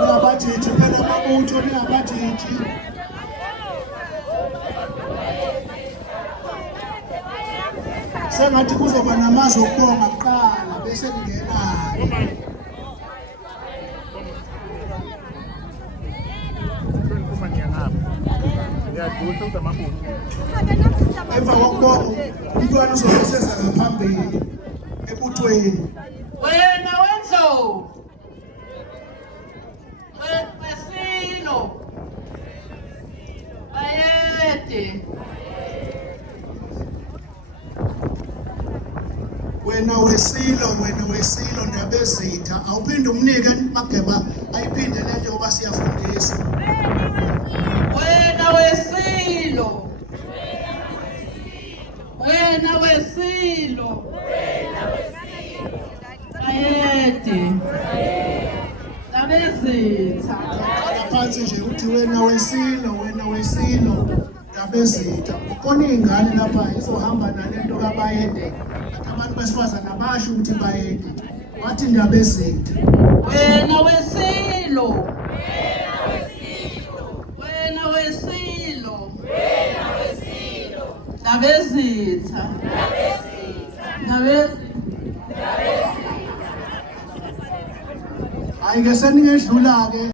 Ningabajiji phela amabutho ningabajiji. Sengathi kuzoba namazwi okubonga kuqala bese kungenayo. Emva kokubonga umntwana uzoseza ngaphambili ebuthweni. Wena wendlovu wesilo bayede Wena wesilo ndabezitha awuphinde umnike mageba ayiphinde lento yoba siyafundisa. wena wesilo bayede labezitha Phansi nje uthi wena wesilo ndabezitha. Ukhona ingane lapha izohamba nalento kabayede. Abantu besifazana abasho ukuthi bayede. Wathi ndabezitha. wena wesilo labezitha Hayi ke seningedlula ke.